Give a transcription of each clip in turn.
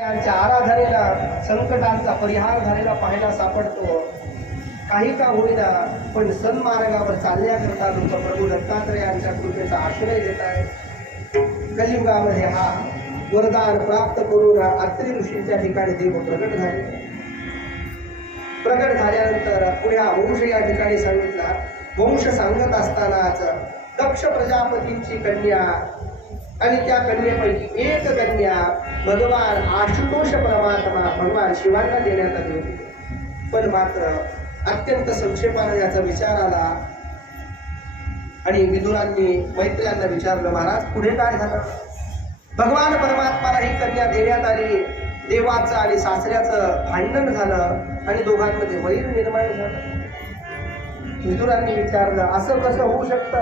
त्यांच्या आराधनेला संकटांचा परिहार झालेला पाहायला सापडतो. काही का होईना पण सन्मार्गावर चालण्याकरता लोक प्रभू दत्तात्रय यांच्या कृपेचा आश्रय घेत आहे कलियुगामध्ये हा वरदान प्राप्त करून अत्री ऋषींच्या ठिकाणी देव प्रगट झाले. प्रगट झाल्यानंतर पुण्या वंश या ठिकाणी सांगितला. वंश सांगत असतानाच दक्ष प्रजापतींची कन्या आणि त्या कन्येपैकी एक कन्या भगवान आशुतोष परमात्मा भगवान शिवांना देण्यात आली होती. पण मात्र अत्यंत संक्षेपाने याचा विचार आला आणि विदुरांनी मैत्र्यांना विचारलं महाराज पुढे काय झालं? भगवान परमात्माला ही कन्या देण्यात आली. देवाचं आणि सासऱ्याचं भांडण झालं आणि दोघांमध्ये वैर निर्माण झालं. विदुरांनी विचारलं असं कसं होऊ शकतं?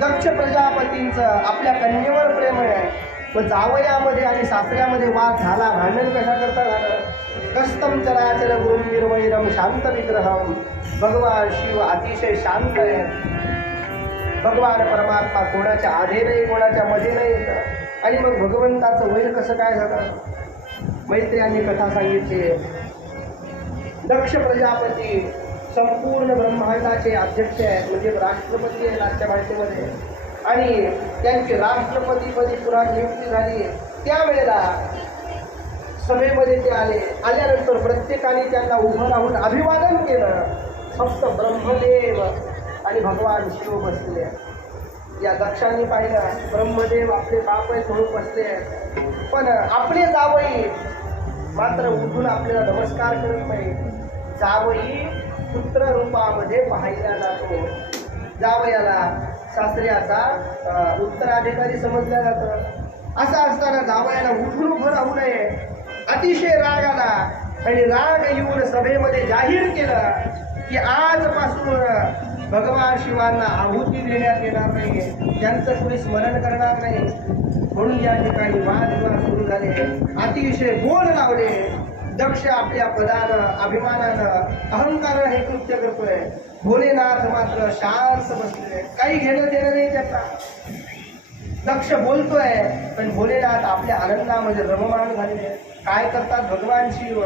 दक्ष प्रजापतींचं आपल्या कन्येवर प्रेम आहे. व जावयामध्ये आणि सासऱ्यामध्ये वाद झाला भांडण कशा करता झालं? कस्तम चराचर गुरु निर्वैरम शांत विग्रहम भगवान शिव अतिशय शांत आहे भगवान परमात्मा कोणाच्या आधे नाही कोणाच्या मध्ये नाही येतं. आणि मग भगवंताचं वैर कसं काय झालं? मैत्र्यांनी कथा सांगितली. दक्ष प्रजापती संपूर्ण ब्रह्मांडाचे अध्यक्ष आहेत. म्हणजे राष्ट्रपती आहेत आजच्या भाषेमध्ये आणि त्यांची राष्ट्रपतीपदी पुन्हा नियुक्ती झाली. त्यावेळेला सभेमध्ये ते आले. आल्यानंतर प्रत्येकाने त्यांना उभं राहून अभिवादन केलं. फक्त ब्रह्मदेव आणि भगवान शिव बसले. या दक्षांनी पाहिलं ब्रह्मदेव आपले बाप आहे म्हणून बसले. पण आपले जावई मात्र उठून आपल्याला नमस्कार करत नाही जावई पुत्र रूपामध्ये पाहिला जातो. जावयाला सासऱ्याचा उत्तराधिकारी समजला जातं. असं असताना जावयाला उठून उभं राहू नये. अतिशय राग आला आणि राग येऊन सभेमध्ये जाहीर केलं की आजपासून भगवान शिवांना आहुती देण्यात येणार नाही त्यांचं कोणी स्मरण करणार नाही. म्हणून या ठिकाणी वादविवाद सुरू झाले. अतिशय बोल लावले. दक्ष आपल्या पदानं अभिमानानं अहंकारानं हे कृत्य करतोय. भोलेनाथ मात्र शांत बसले काही घेणं देणं नाही त्याचा. दक्ष बोलतोय पण भोलेनाथ आपल्या आनंदामध्ये रममाण झालेले काय करतात भगवान शिव?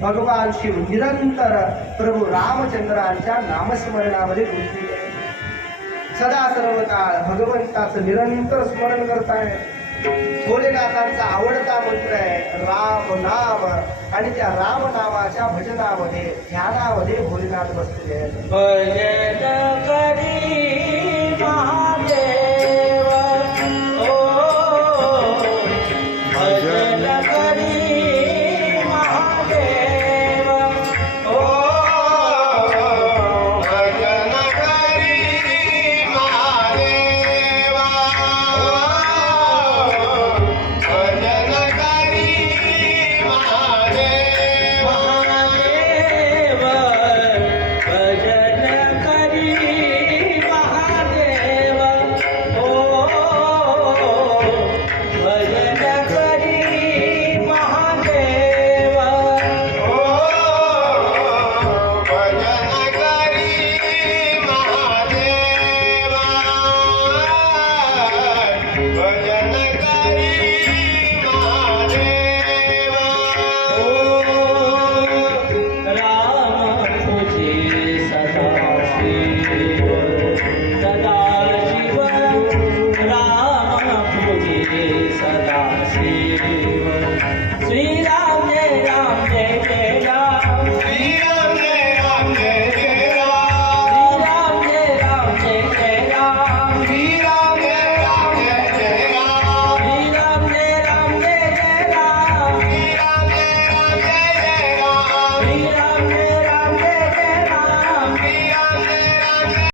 भगवान शिव निरंतर प्रभू रामचंद्रांच्या नामस्मरणामध्ये गुंतले सदा सर्व काळ भगवंताचं निरंतर स्मरण करताय भोलेनाथांचा आवडता मंत्र आहे राम नाम आणि त्या राम नामाच्या भजनामध्ये ध्यानामध्ये भोलेनाथ बसलेले आहेत. सदा रामखुजे सदाशिव सदाशिव रामखुजे सदाशि